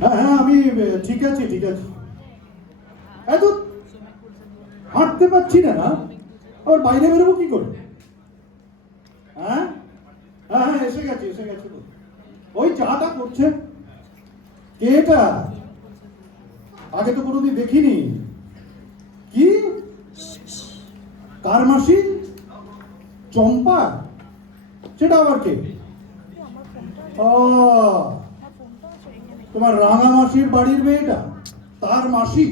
হ্যাঁ হ্যাঁ আমি ঠিক আছে ঠিক আছে। এত হাঁটতে পারছি না না, আবার বাইরে বেরোবো কি করে? হ্যাঁ হ্যাঁ হ্যাঁ এসে গেছে এসে গেছে তো। ওই চাটা করছে। কে এটা? আগে তো কোনোদিন দেখিনি। কি? কার মাসি? চম্পা? সেটা আবার কে? ও, তোমার রাঙা মাসির বাড়ির মেয়েটা, তার মাসি?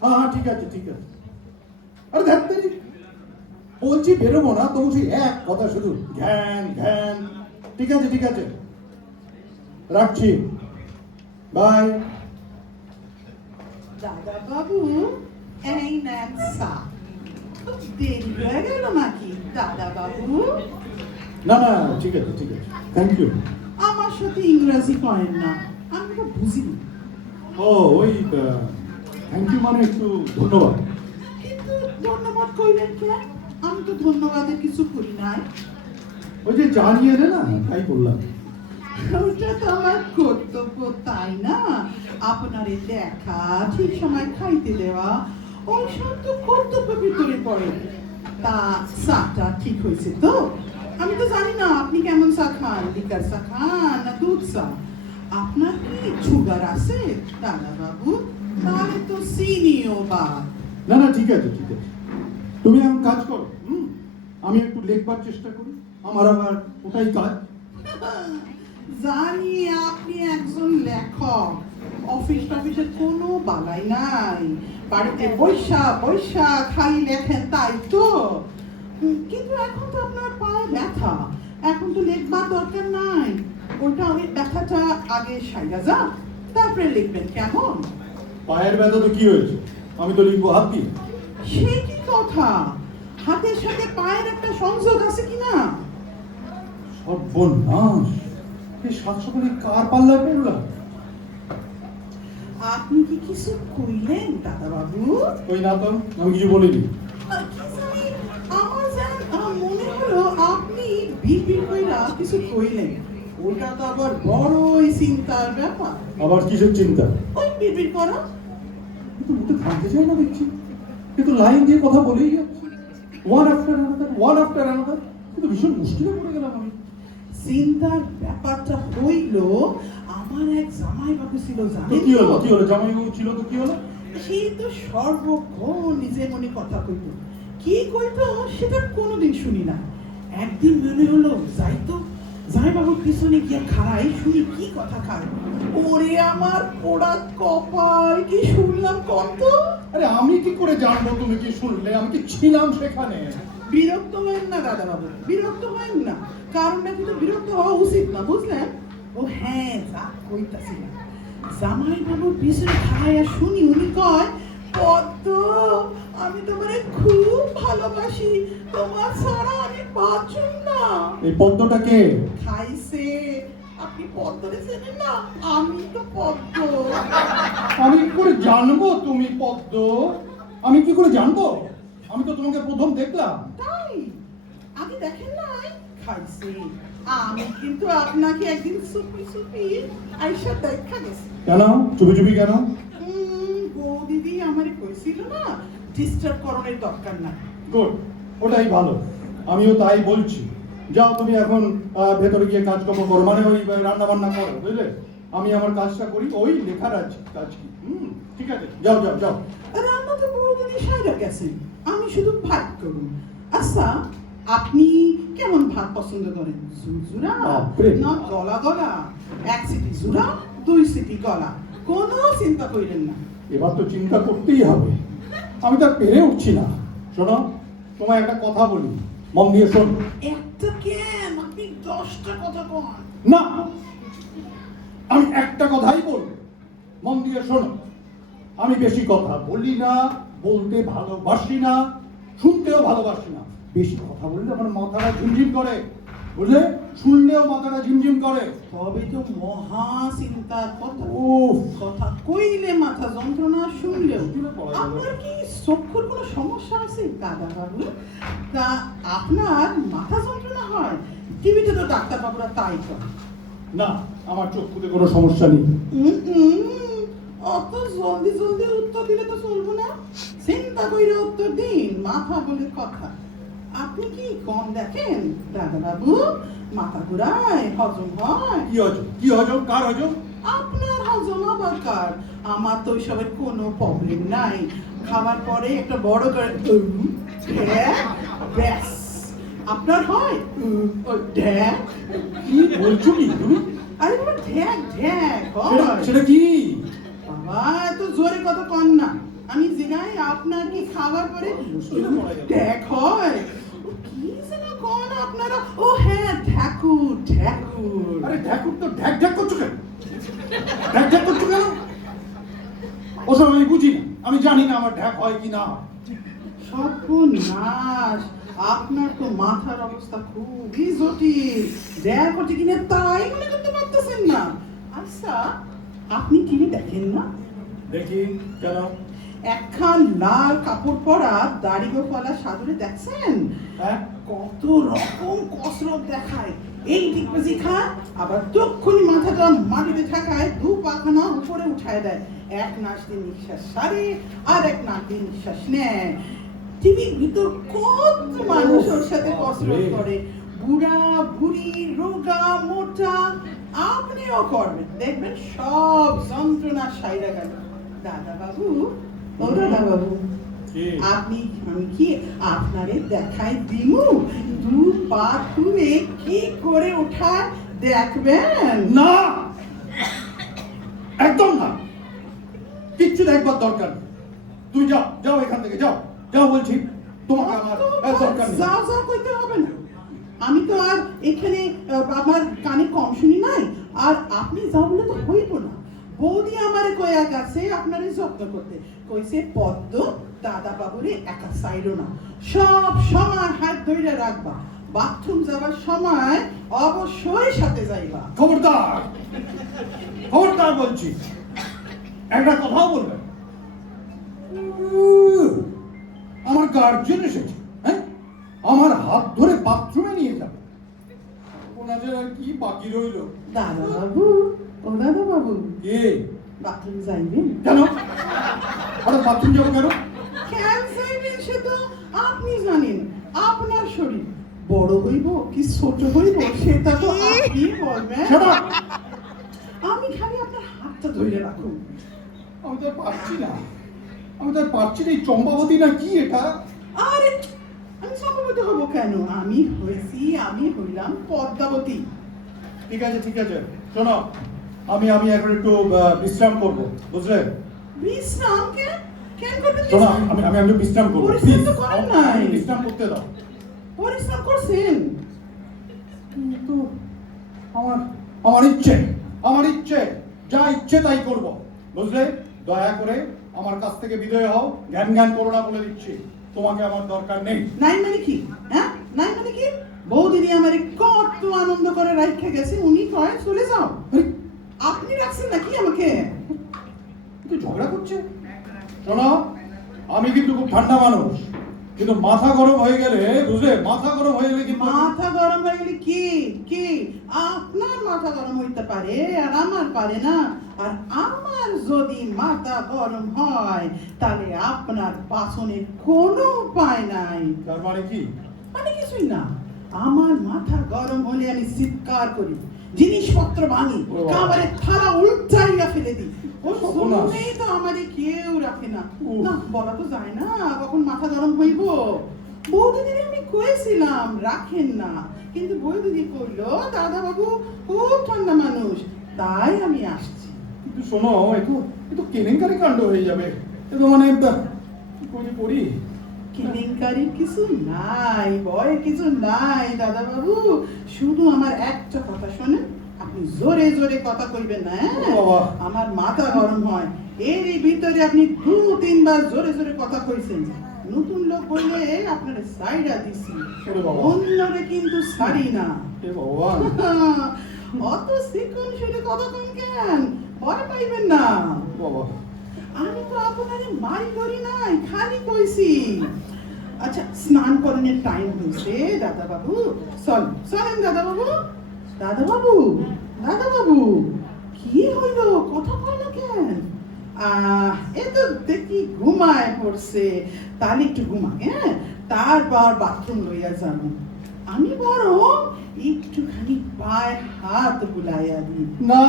হ্যাঁ হ্যাঁ ঠিক আছে ঠিক আছে। আরে দেখতে বলছি বেরোবো না তো, বলছি এক কথা শুধু ঘ্যান ঘ্যান। ঠিক আছে ঠিক আছে, রাখছি, বাই। দাদা বাবু, এই নেন চা। খুব দেরি হয়ে গেল নাকি দাদা বাবু? না না ঠিক আছে ঠিক আছে, থ্যাংক ইউ। আমার সাথে ইংরেজি করেন না, আমি তো বুঝিনি। ও ওই থ্যাংক ইউ মানে একটু ধন্যবাদ। কিন্তু ধন্যবাদ কইলেন কেন? আমি তো ধন্যবাদের কিছু করি নাই। ওই যে জানিয়ে দে না, তাই বললাম। ওটা তো আমার কর্তব্য, তাই না? আপনারে দেখা, ঠিক সময় খাইতে দেওয়া, ওই সব তো কর্তব্যের ভিতরে পড়ে। তা চাটা ঠিক হয়েছে তো? আমি তো জানি না আপনি কেমন চা খান, লিকার চা খান না দুধ চা। আপনার কি সুগার আছে দাদা বাবু? তাহলে তো চিনিও বাদ। না না ঠিক আছে ঠিক আছে, তুমি এখন কাজ করো, আমি একটু লিখবার চেষ্টা করি, আমার আবার ওটাই কাজ। জানি আপনি একজন লেখক, অফিস টফিসের কোনো বালাই নাই, বাড়িতে বৈশা বৈশা খালি লেখেন তাই তো। কিন্তু এখন তো আপনার পায়ে ব্যথা, এখন তো লেখবার দরকার নাই। ওটা ওই ব্যথাটা আগে সাইরা যাক, তারপরে লিখবেন কেমন? পায়ের ব্যথা তো কি হয়েছে, আমি তো লিখবো হাত দিয়ে। সে কি কথা? হাতের সাথে পায়ের একটা সংযোগ আছে কিনা? সর্বনাশ, এই সাত সকালে কার পাল্লায় পড়লাম? আপনি কি কিছু কইলেন দাদা বাবু? ওই না তো, আমি কিছু বলিনি। কি জানি, আমার যেন মনে হলো আপনি বিড়বিড় কইরা কিছু কইলেন। ওটা তো আবার বড়ই চিন্তার ব্যাপার। আবার কিসের চিন্তা? ওই বিড়বিড় করা। কিন্তু মুখে থামতে চাই না দেখছি, কিন্তু লাইন দিয়ে কথা বলেই যাচ্ছে, one after another one after another. কিন্তু ভীষণ মুশকিলে পড়ে গেলাম আমি। চিন্তার ব্যাপারটা হইল, আমার এক জামাই বাবু ছিল তো জানেন কি হলো তো? কি হলো, জামাইবাবু ছিল তো কি হলো? সেই তো সর্বক্ষণ নিজে মনে কথা কইতো। কি কইতো সেটা কোনোদিন শুনি না। একদিন মনে হলো যাই তো, যাই বাবুর পিছনে গিয়ে খাড়াই, শুনি কি কথা খায়। ওরে আমার পোড়া কপাল, কি শুনলাম কত! আরে আমি কি করে জানবো তুমি কি শুনলে, আমি কি ছিলাম সেখানে? বিরক্ত হয়েন না দাদা বাবু, বিরক্ত হয়েন না। কারণ নাকি তো বিরক্ত হওয়া উচিত না, বুঝলেন? ও হ্যাঁ, যা কইতাছি না, জামাই বাবুর পিছনে খাড়াইয়া শুনি উনি কয়, পদ্ম, আমি তোমারে খুব ভালোবাসি, তোমার ছাড়া আমি বাঁচুম না। এই পদ্মটা কে? খাইছে। আপনি পদ্মরে চেনেন না? আমি তো পদ্ম। আমি কি করে জানবো তুমি পদ্ম? আমি কি করে জানবো? আমি তো তোমাকে প্রথম দেখলাম। তাই আগে দেখেন নাই? খাইছে। আমি কিন্তু আপনাকে একদিন সুপি সুপি আইসা দেখা গেছি। কেন চুপি চুপি কেন? বউ দিদি আমারে কইছিল না, ডিস্টার্ব করণের দরকার নাই। গুড, ওটাই ভালো, আমিও তাই বলছি। যাও তুমি এখন ভেতরে গিয়ে কাজকর্ম করো, মানে ওই রান্না বান্না করো, বুঝলে? আমি আমার কাজটা করি, ওই লেখার আছে কাজ কি। ঠিক আছে, যাও যাও যাও। রান্না তো বউ দিদি সাইরা গেছে, আমি শুধু ভাত করুন। আচ্ছা, আপনি কেমন ভাত পছন্দ করেন? ঝুরঝুরা বাপরে। না গলা গলা? এক সিটি ঝুরা, দুই সিটি গলা, কোনো চিন্তা কইলেন না। এবার তো চিন্তা করতেই হবে, আমি তো আর পেরে উঠছি না। শোনো, তোমায় একটা কথা বলি, মন দিয়ে শোন। একটা কেন, আপনি 10টা কথা কন। না, আমি একটা কথাই বলবো, মন দিয়ে শোনো। আমি বেশি কথা বলি না, বলতে ভালোবাসি না, শুনতেও ভালোবাসি না। বেশি কথা বললে আমার মাথাটা ঝিমঝিম করে, বুঝলে? শুনলেও মাথাটা ঝিমঝিম করে। তবে তো মহা চিন্তার কথা। উফ, কথা কইলে মাথা যন্ত্রণা, শুনলেও। আপনার কি চক্ষুর কোনো সমস্যা আছে দাদা বাবু? তা আপনার মাথা যন্ত্রণা হয়? টিভিতে তো ডাক্তার বাবুরা তাই করে। না, আমার চক্ষুতে কোনো সমস্যা নেই। অত জলদি জলদি উত্তর দিলে তো চলবো না, চিন্তা কইরা উত্তর দিন, মাথা বলে কথা। আপনি কি কম দেখেন দাদা বাবু? মাথা ঘুরায়, হজম হয়। কি হজম? কি হজম? কার হজম? আপনার হজম আবার কার? আমার তো ওইসবের কোনো প্রবলেম নাই। খাবার পরে একটা বড় করে ব্যাস। আপনার হয় ওই ঢ্যাক। কি বলছো কি তুমি? আরে বাবা, ঢ্যাক ঢ্যাক সেটা হয়। সেটা কি? বাবা এত জোরে কথা কন না। আমি জিগাই আপনার কি খাবার পরে ঢ্যাক হয়? ও কি যেন কন আপনারা? ও হ্যাঁ, ঢ্যাকুর ঢ্যাকুর। আরে ঢ্যাকুর তো ঢ্যাক ঢ্যাক করছো কেন? ঢ্যাক ঢ্যাক করছো কেন? ওসব আমি বুঝি না, আমি জানি না আমার ঢ্যাক হয় কি না হয়। সর্বনাশ, আপনার তো মাথার অবস্থা খুবই জটিল। ঢ্যাক হচ্ছে কিনা তাই মনে করতে পারতেছেন না। আচ্ছা, আপনি টিভি দেখেন না? দেখি, কেন? একখান লাল কাপড় পরা দাড়ি গোপালা সাধুরে দেখছেন? হ্যাঁ? কত রকম কসরত দেখায়। এই টিকবাজি খায়, আবার তক্ষুনি মাথাটা মাটিতে ঠেকায়, দু পাখানা উপরে উঠায় দেয়। এক নাক দিয়ে নিঃশ্বাস ছাড়ে, আর এক নাক দিয়ে নিঃশ্বাস নেয়। টিভির ভিতর কত মানুষ ওর সাথে কসরত করে, বুড়া বুড়ি, রোগা মোটা। আপনিও করবেন, দেখবেন সব যন্ত্রণা সাইরা গেল। দাদা বাবু, ও দাদা বাবু, কি? আমি কি আপনারে দেখাই দিমু দু পা তুলে কি করে ওঠায় দেখবেন? না, একদম না, কিচ্ছু দেখবার দরকার নেই। তুই যাও, যাও এখান থেকে, যাও যাও বলছি। তোমাকে আমার দরকার নেই। যাও যাও কইতে হবে না। আমি তো আর এখানে আমার কানে কম শুনি নাই। আর আপনি যাও বলে তো হইব না। বৌদি আমারে কয়া গেছে আপনারে যত্ন করতে। কইছে পদ্ম দাদা বাবুরে একা সাইরো না, সব সময় হাত ধরে রাখবা। বাথরুম যাবার সময় অবশ্যই সাথে যাইবা। খবরদার, খবরদার বলছি, একটা কথাও বলবে। আমার গার্জেন এসেছে, হ্যাঁ, আমার হাত ধরে বাথরুমে নিয়ে যাবে। ওনাদের আর কি বাকি রইল? দাদা বাবু, ও দাদা বাবু, কে? বাথরুম যাইবেন? কেন? আরে বাথরুম যাবো কেন? কেন যাইবেন সে তো আপনি জানেন। আপনার শরীর বড় হইব কি ছোট হইব সেটা তো আপনি বলবেন। Shut up! আমি খালি আপনার হাতটা ধরে রাখুন। আমি তো আর পারছি না, আমি তো আর পারছি না। এই চম্পাবতী না কি এটা? আরে আমি সম্ভবত হব কেন? আমি হইলাম পদ্মাবতী। ঠিক আছে, ঠিক আছে, শোনো, আমি এখন একটু বিশ্রাম করব, বুঝলে? বিশ্রাম কেন করবেন? শোনো, আমি একটু বিশ্রাম করবো, পরিশ্রম তো প্লিজ। করেন নাই। বিশ্রাম করতে দাও। পরিশ্রম করছেন? কিন্তু আমার ইচ্ছে, যা ইচ্ছে তাই করব, বুঝলে? দয়া করে আমার কাছ থেকে বিদায় হও, জ্ঞান করো না বলে দিচ্ছি। তোমাকে আমার দরকার নেই। নাই মানে কি? হ্যাঁ, নাই মানে কি? বৌদিদি আমারে কত আনন্দ করে রাখতে গেছে, উনি কয় চলে যাও। আরে, আপনি রাখছেন নাকি আমাকে? তুই ঝগড়া করছে? শোনো, আমি কিন্তু খুব ঠান্ডা মানুষ, কিন্তু মাথা গরম হয়ে গেলে, বুঝলে, মাথা গরম হয়ে গেলে কিন্তু মাথা গরম হয়ে গেলে কি আপনার মাথা গরম হইতে পারে আর আমার পারে না। আর আমার যদি মাথা গরম হয় তাহলে আপনার বাসনের কোনো উপায় নাই। তার মানে কি? মানে কিছুই না। আমার মাথা গরম হলে আমি চিৎকার করি, জিনিসপত্র ভাঙি, ও বাবা। খাবারের থালা উল্টাইয়া ফেলে দিই। ও সর্বনাশ। শুনেই তো আমারে কেউ রাখে না। উফ। না, বলা তো যায় না কখন মাথা গরম হইব। বৌদিদিকে আমি কয়েছিলাম রাখেন না, কিন্তু বৌদিদি কইলো দাদা বাবু খুব ঠান্ডা মানুষ, তাই আমি আসছি। কিন্তু শোনো, একটু কেলেঙ্কারি কাণ্ড হয়ে যাবে। একটু মানে কি করি? কেলেঙ্কারির কিছু নাই, ভয় কিছু নাই দাদা বাবু। শুধু আমার একটা কথা শোনেন, আপনি জোরে জোরে কথা কইবেন না, হ্যাঁ? ও বাবা। আমার মাথা গরম হয়। এর ভিতরে আপনি 2-3 বার জোরে জোরে কথা কইছেন। নতুন লোক বললে আপনার সাইডা দিছি, ওরে বাবা। অন্যরে কিন্তু সারি না। হে ভগবান। অত চিকন সুরে কথা কন কেন? ভয় পাইবেন না। বাবা, আমি তো আপনারে মারি ধরি নাই, খালি কইছি। আচ্ছা, স্নান করণের টাইম হয়েছে দাদা বাবু। চলেন দাদা বাবু। দাদা বাবু, দাদা বাবু কি হইল কথা কয় না কেন? এ তো দেখি ঘুমায় পড়ছে, তাহলে একটু ঘুমা, হ্যাঁ, তারপর বাথরুম লইয়া যাবো। আমি বরং একটুখানি পায়ে হাত বুলাইয়া দিই। না,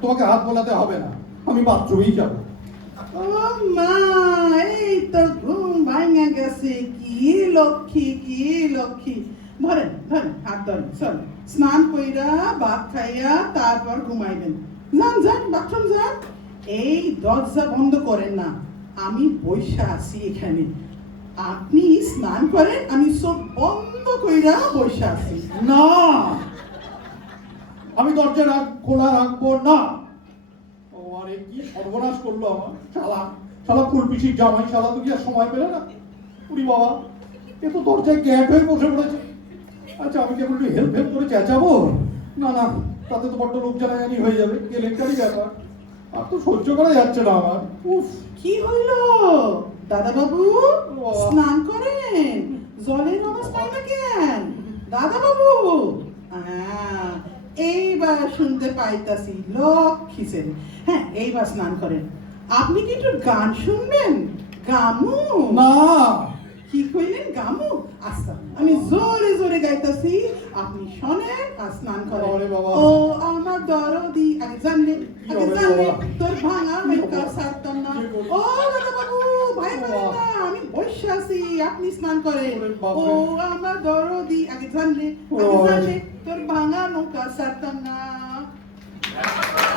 তোমাকে হাত বোলাতে হবে না, আমি বাথরুমেই যাব। ও মা, এই তো ঘুম ভাঙা গেছে, কি লক্ষ্মী কি লক্ষ্মী। ধরেন ধরেন হাত ধরেন, চল স্নান কইরা ভাত খাইয়া তারপর ঘুমাইবেন। যান যান বাথরুম যান। এই দরজা বন্ধ করেন না, আমি বইসা আছি এখানে। আপনি স্নান করেন, আমি সব বন্ধ কইরা বইসা আছি। না, আমি দরজা খোলা রাখবো না। ও আরে কি সর্বনাশ করলো আমার শালা, শালা ফুলপিসির জামাই, শালা তো কি আর সময় পেলে না? উরি বাবা, এ তো দরজায় গ্যাট হয়ে বসে পড়েছে। আচ্ছা, আমি কেবল একটু হেল্প হেল্প করে চেঁচাবো? না না, তাতে তো বড্ড লোক জানাজানি হয়ে যাবে, কেলেঙ্কারি ব্যাপার। আর তো সহ্য করা যাচ্ছে না আমার। উফ, কি হইল দাদা বাবু? বাবা। স্নান করেন, জলের আওয়াজ পাই না কেন দাদা বাবু? এইবার শুনতে পাইতাছি লক্ষ্মী ছেলে। হ্যাঁ, এইবার স্নান করেন। আপনি কি একটু গান শুনবেন? গামু? না, কি কইলেন গামু? আচ্ছা, আমি জোরে জোরে গাইতাছি, আপনি শোনেন আর স্নান করেন। ওরে বাবা। ও আমার দরদি, আগে জানলে আগে ওরে জানলে বাবা। তোর ভাঙা কি মেকআপ বাবা। সারতাম না। কি বলছো? ও দাদা বাবু, ভয় করেন না, আমি বসে আছি, আপনি স্নান করেন। ওরে ও বাপরে। আমার দরদি, আগে জানলে ও আগে বাবা। জানলে তোর ভাঙা নৌকা সারতাম না।